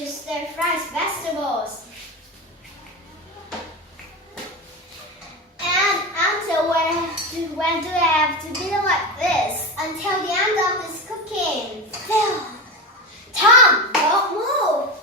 to stir-fry vegetables. And until when do I have to do like this? Until the end of this cooking. Phil, Tom, don't move.